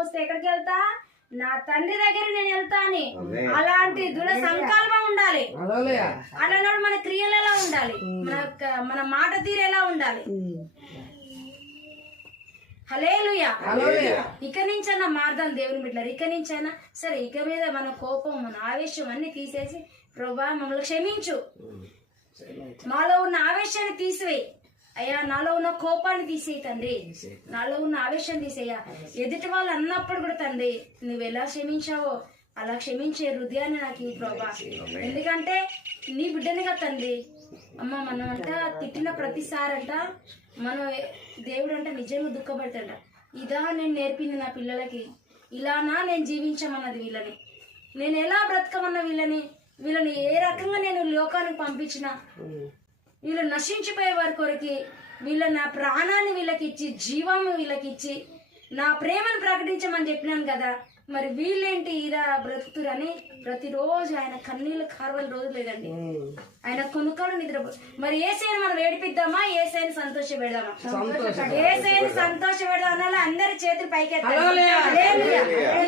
మూస్తే ఎక్కడికి వెళ్తా? నా తండ్రి దగ్గర నేను వెళ్తా అని. అలాంటి దృఢ సంకల్పం ఉండాలి. అలాంటి మన క్రియలు ఎలా ఉండాలి, మన మాట తీరు ఎలా ఉండాలి. హల్లెలూయా. ఇక నుంచైనా మార్దాం దేవుని బిడ్డలారా. ఇక నుంచైనా సరే, ఇక మీద మన కోపం, మన ఆవేశం అన్ని తీసేసి, ప్రభువా మమ్మల్ని క్షమించు, మాలో ఉన్న ఆవేశాన్ని తీసివేయి అయ్యా, నాలో ఉన్న కోపాన్ని తీసేయి తండ్రి, నాలో ఉన్న ఆవేశాన్ని తీసేయ్యా. ఎదుటి వాళ్ళు అన్నప్పుడు కూడా తండ్రి నువ్వు ఎలా క్షమించావో అలా క్షమించే హృదయాన్ని నాకు ఇవ్వు ప్రభా. ఎందుకంటే నీ బిడ్డనిగా తండ్రి. అమ్మ మనం అంట తిట్టిన ప్రతిసారంట మనం దేవుడు అంట నిజంగా దుఃఖపడతాడ. ఇదా నేను నేర్పింది నా పిల్లలకి, ఇలానా నేను జీవించమన్నది వీళ్ళని, నేను ఎలా బ్రతకమన్న వీళ్ళని ఏ రకంగా నేను లోకానికి పంపించిన, వీళ్ళు నశించిపోయే వారి కొరకి వీళ్ళ నా ప్రాణాన్ని వీళ్ళకి ఇచ్చి, జీవం వీళ్ళకి ఇచ్చి, నా ప్రేమను ప్రకటించమని చెప్పినాను కదా. మరి వీళ్ళేంటి ఇలా బ్రతుకుతురని ప్రతిరోజు ఆయన కన్నీళ్ళు కార్వల రోజు లేదండి. ఆయన కొనుక్కోడు నిద్ర. మరి ఏసైని మనం ఏడిపిద్దామా, ఏసైని సంతోష పెడదామా? ఏసైని సంతోష పెడదాం అనాలి. అందరి చేతులు పైకెత్తాలి.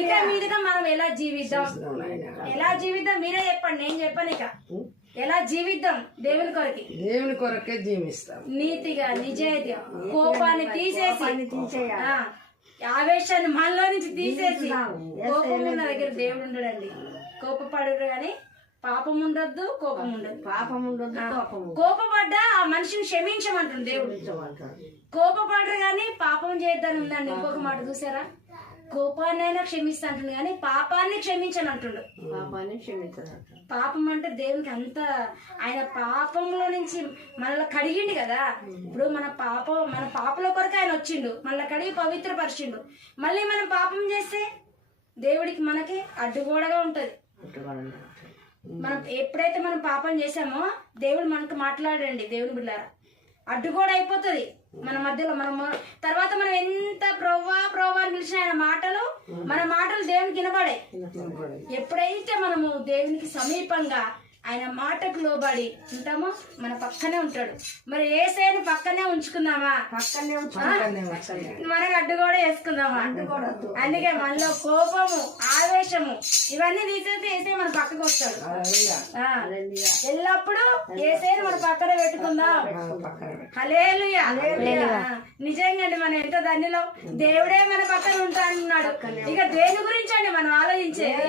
ఇక మీదుగా మనం ఎలా జీవిద్దాం, ఎలా జీవిద్దాం మీరే చెప్పండి, నేను చెప్పను. ఇక ఎలా జీవిద్దాం? దేవుని కొరకి, దేవుని కొరకే జీవిస్తాం. నీతిగా, నిజాయితీగా, కోపాన్ని తీసేసి, ఆవేశాన్ని మనలో నుంచి తీసేసి. కోపం ఉన్న దగ్గర దేవుడు ఉండడండి. కోపపడరు కానీ పాపం ఉండొద్దు, కోపం ఉండదు. కోపపడ్డా ఆ మనిషిని క్షమించమంటుంది దేవుడు. కోపపడరు కానీ పాపం చేద్దాని ఉందండి. ఇంకొక మాట చూసారా? కోపాన్ని అయినా క్షమిస్తా అంటుండు కానీ పాపాన్ని క్షమించని అంటుండు. పాపం అంటే దేవునికి అంత, ఆయన పాపంలో నుంచి మనల్ని కడిగిండు కదా. ఇప్పుడు మన పాపల కొరకు ఆయన వచ్చిండు, మనల్ని కడిగి పవిత్రపరిచిండు. మళ్ళీ మనం పాపం చేస్తే దేవుడికి మనకి అడ్డుగోడగా ఉంటది. మనం ఎప్పుడైతే మనం పాపం చేసామో దేవుడు మనకు మాట్లాడండి. దేవుని బిడ్డారా, అడ్డుగోడ అయిపోతుంది మన మధ్యలో. తర్వాత మనం ఎంత ప్రోవా అని పిలిచిన ఆయన మన మాటలు దేవునికి వినబడే. ఎప్పుడైతే మనము దేవునికి సమీపంగా ఆయన మాటకు లోబడి ఉంటామో మన పక్కనే ఉంటాడు. మరి ఏసైని పక్కనే ఉంచుకుందామా? మనకు అడ్డుగోడ వేసుకుందామా? అందుకే మనలో కోపము, ఆవేశము ఇవన్నీ తీసేసి ఏసై మన పక్కకు వస్తాడు. ఎల్లప్పుడూ ఏసైని మన పక్కన పెట్టుకుందాం. హల్లెలూయా. నిజంగా అండి, మనం ఎంత ధన్యులం. దేవుడే మన పక్కన ఉంటా అంటున్నాడు. ఇక దేని గురించి అండి మనం ఆలోచించేది?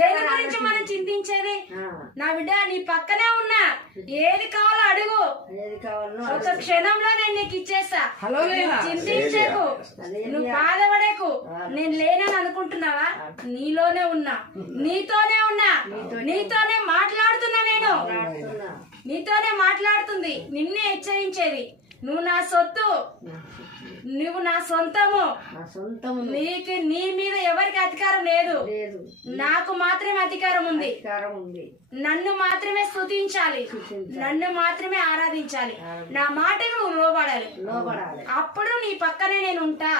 దేని గురించి మనం చింతించేది? నా బిడ్డ నీ పక్కనే ఉన్నా, ఏది కావాలో అడుగు, ఒక క్షణంలో నేను నీకు ఇచ్చేస్తా. చింతించకు, నువ్వు బాధపడేకు. నేను లేనని అనుకుంటున్నావా? నీలోనే ఉన్నా, నీతోనే ఉన్నా, నీతోనే మాట్లాడుతున్నా. నేను నీతోనే మాట్లాడుతుంది, నిన్నే హెచ్చరించేది. నువ్వు నా సొత్తు, నువ్వు నా సొంతము. నీకు నీ మీద ఎవరికి అధికారం లేదు, నాకు మాత్రమే అధికారం ఉంది. నన్ను మాత్రమే స్తుతించాలి, నన్ను మాత్రమే ఆరాధించాలి, నా మాటకు నువ్వు లోబడాలి. అప్పుడు నీ పక్కనే నేను ఉంటా.